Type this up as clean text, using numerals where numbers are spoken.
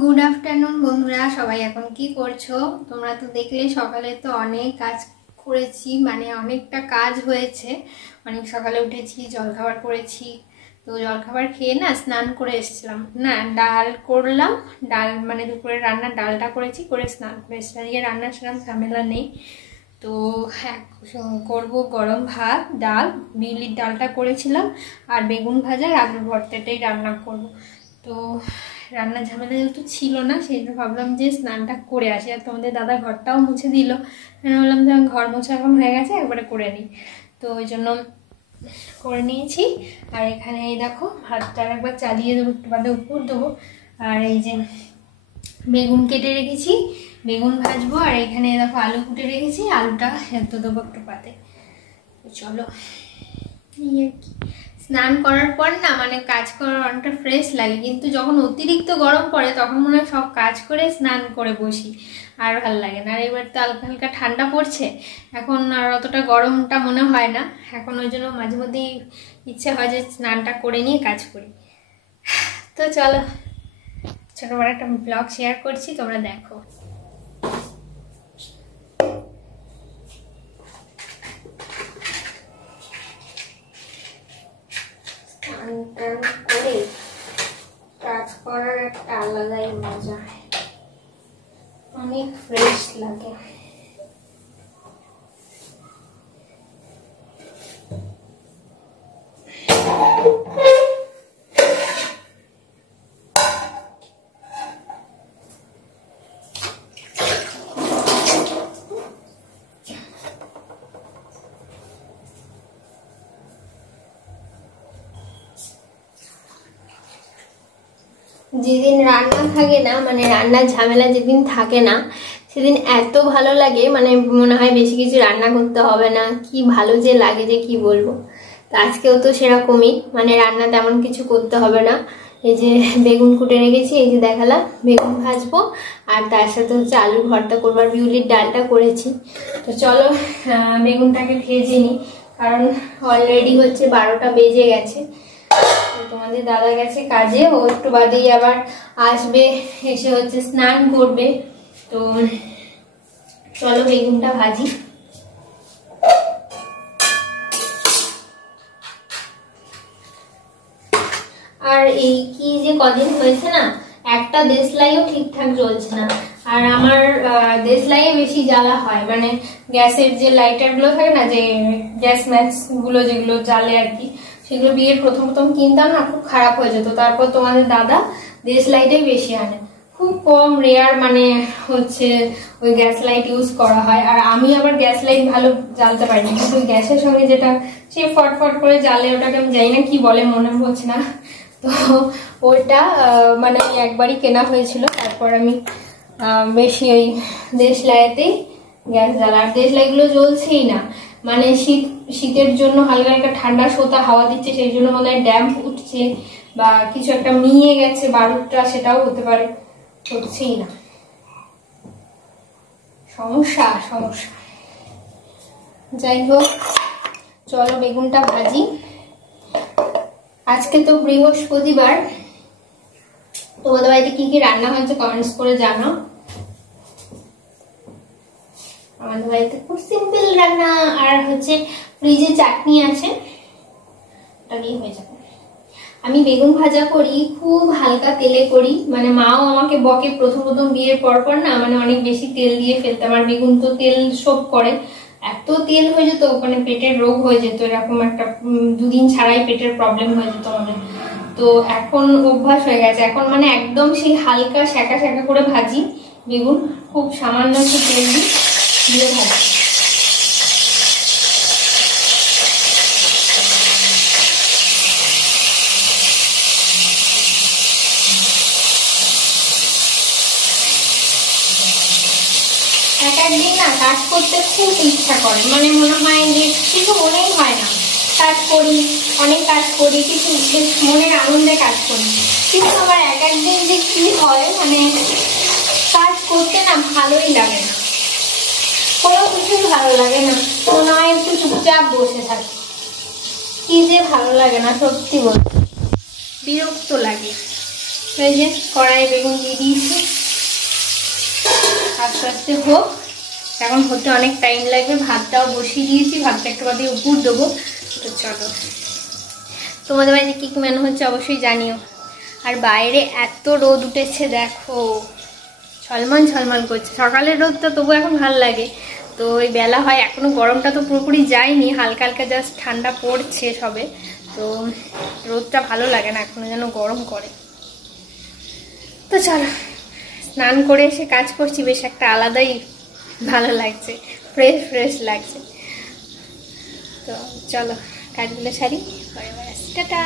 Good afternoon বন্ধুরা, সবাই এখন কি করছো? তোমরা তো দেখলে সকালে তো অনেক কাজ করেছি, মানে অনেকটা কাজ হয়েছে। অনেক সকালে উঠেছি, জলখাবার করেছি। তো জলখাবার খেয়ে না স্নান করে এসেছিলাম, না ডাল করলাম, ডাল মানে দুপুরে রান্নার ডালটা করেছি, করে স্নান করে এসেছিলাম। আজকে রান্নার সেরকম ঝামেলা নেই। তো হ্যাঁ, করবো গরম ভাত, ডাল, বিউলির ডালটা করেছিলাম, আর বেগুন ভাজা আর আলুর ভর্তাটাই রান্না করব। তো রান্নার ঝামেলা যেহেতু ছিল না, সেই জন্য ভাবলাম যে স্নানটা করে আসি। আর তোমাদের দাদা ঘরটাও মুছে দিল, ভাবলাম যে ঘর মোছা এখন হয়ে গেছে, একবারে করে নিই। তো ওই জন্য করে নিয়েছি। আর এখানে এই দেখো ভাতটা একবার চালিয়ে দেবো, একটু বাদে উপর দেবো। আর এই যে বেগুন কেটে রেখেছি, বেগুন ভাজবো। আর এখানে দেখো আলু কুটে রেখেছি, আলুটা সেদ্ধ দেবো একটু পাতে। চলো, এই আর কি। স্নান করার পর না মানে কাজ করার অনেকটা ফ্রেশ লাগে, কিন্তু যখন অতিরিক্ত গরম পড়ে তখন মনে হয় সব কাজ করে স্নান করে বসি, আর ভালো লাগে না। আর এবার তো হালকা হালকা ঠান্ডা পড়ছে, এখন আর অতটা গরমটা মনে হয় না এখন, ওই জন্য মাঝে মধ্যেই ইচ্ছে হয় যে স্নানটা করে নিয়ে কাজ করি। তো চলো, ছোট বড় একটা ব্লগ শেয়ার করছি, তোমরা দেখো। করে কাজ করার একটা আলাদাই মজা, অনেক ফ্রেশ লাগে। যেদিন রান্না থাকে না, মানে রান্নার ঝামেলা যেদিন থাকে না, সেদিন এত ভালো লাগে, মানে মনে হয় বেশি কিছু রান্না করতে হবে না, কি ভালো যে লাগে যে কি বলবো। তো আজকেও তো সেরকমই, মানে রান্না তেমন কিছু করতে হবে না। এই যে বেগুন কুটে রেখেছি, এই যে দেখালাম, বেগুন ভাজবো, আর তার সাথে হচ্ছে আলুর ভর্তা করবো, আর বিউলির ডালটা করেছি। তো চলো বেগুনটাকে ভেজে নিই, কারণ অলরেডি হচ্ছে 12টা বেজে গেছে। তোমাদের দাদা গেছে কাজে, ও একটু বাদেই আবার আসবে, এসে হচ্ছে স্নান করবে। তো চলো বেগুনটা ভাজি। আর এই কি যে কদিন হয়েছে না, একটা দেশলাইও ঠিকঠাক জ্বলছে না। আর আমার দেশলাইয়ে বেশি জ্বালা হয়, মানে গ্যাসের যে লাইটার গুলো থাকে না, যে গ্যাস ম্যাচ গুলো যেগুলো জ্বালে আর কি, সেগুলো বিয়ের প্রথম প্রথম কিনতাম না, খুব খারাপ হয়ে যেত। তারপর তোমাদের দাদা দেশলাইটাই বেশি আনে, খুব কম রেয়ার মানে হচ্ছে ওই গ্যাস লাইট ইউজ করা হয়। আর আমি আবার গ্যাস লাইট ভালো জ্বালতে পারি না, কিন্তু গ্যাসের সঙ্গে যেটা সে ফটফট করে জ্বালে, ওটাকে আমি জানি না কি বলে, মনে হচ্ছে না। তো ওইটা মানে একবারই কেনা হয়েছিল, তারপর আমি বেশি ওই দেশলাইতেই গ্যাস জ্বালা। আর দেশলাইগুলো জ্বলছেই না, মানে শীতের জন্য হালকা হালকা ঠান্ডা সোতা হাওয়া দিচ্ছে, সেই জন্য মনে হয় ড্যাম্প উঠছে বা কিছু একটা মিয়ে গেছে বারুদটা, সেটাও হতে পারে, হচ্ছেই না। সমস্যা সমস্যা। যাই হোক, চলো বেগুনটা ভাজি। আজকে তো বৃহস্পতিবার, তোমাদের বাড়িতে কি কি রান্না হয়েছে কমেন্টস করে জানাও। আমাদের বাড়িতে খুব সিম্পল রান্না, আর হচ্ছে ফ্রিজে চাটনি আছে, ওটা দিয়ে হয়ে যাবে। আমি বেগুন ভাজা করি খুব হালকা তেলে করি, মানে মাও আমাকে বকে প্রথম প্রথম বিয়ের পর পর না, মানে অনেক বেশি তেল দিয়ে ফেলতে। আমার বেগুন তো তেল শোপ করে, এত তেল হয়ে যেত, মানে পেটের রোগ হয়ে যেত, এরকম একটা দুদিন ছাড়াই পেটের প্রবলেম হয়ে যেত আমাদের। তো এখন অভ্যাস হয়ে গেছে, এখন মানে একদম সেই হালকা সেকা সেকা করে ভাজি বেগুন, খুব সামান্য একটু তেল দিয়ে ভাজি। একদিন না কাজ করতে খুব ইচ্ছা করে, মানে মনে হয় যে কিছু মনেই হয় না, কাজ করি, অনেক কাজ করি, কিছু বেশ মনের আনন্দে কাজ করি। কিন্তু আবার একদিন যে কি হয়, মানে কাজ করতে না ভালোই লাগে না, কোনো কিছুই ভালো লাগে না, মনে হয় একটু চুপচাপ বসে থাকি, কি যে ভালো লাগে না, সত্যি বলতে বিরক্ত লাগে। এই যে কড়াই বেগুন দিয়ে দিয়েছি, আস্তে আস্তে হোক, এখন হতে অনেক টাইম লাগবে। ভাতটাও বসিয়ে দিয়েছি, ভাতটা একটু বাদে উপর দেবো। তো চলো, তোমাদের বাড়িতে কী কী মেনু হচ্ছে অবশ্যই জানিও। আর বাইরে এত রোদ উঠেছে দেখো, ঝলমল ঝলমল করছে। সকালের রোদটা তবু এখন ভালো লাগে, তো ওই বেলা হয় এখনো গরমটা তো পুরোপুরি যায়নি, হালকা হালকা জাস্ট ঠান্ডা পড়ছে সবে, তো রোদটা ভালো লাগে না, এখনো যেন গরম করে। তো চলো, স্নান করে এসে কাজ করছি, বেশ একটা আলাদাই ভালো লাগছে, ফ্রেশ ফ্রেশ লাগছে। তো চলো কাজগুলো সারি, পরে আবার আসছি, টাটা।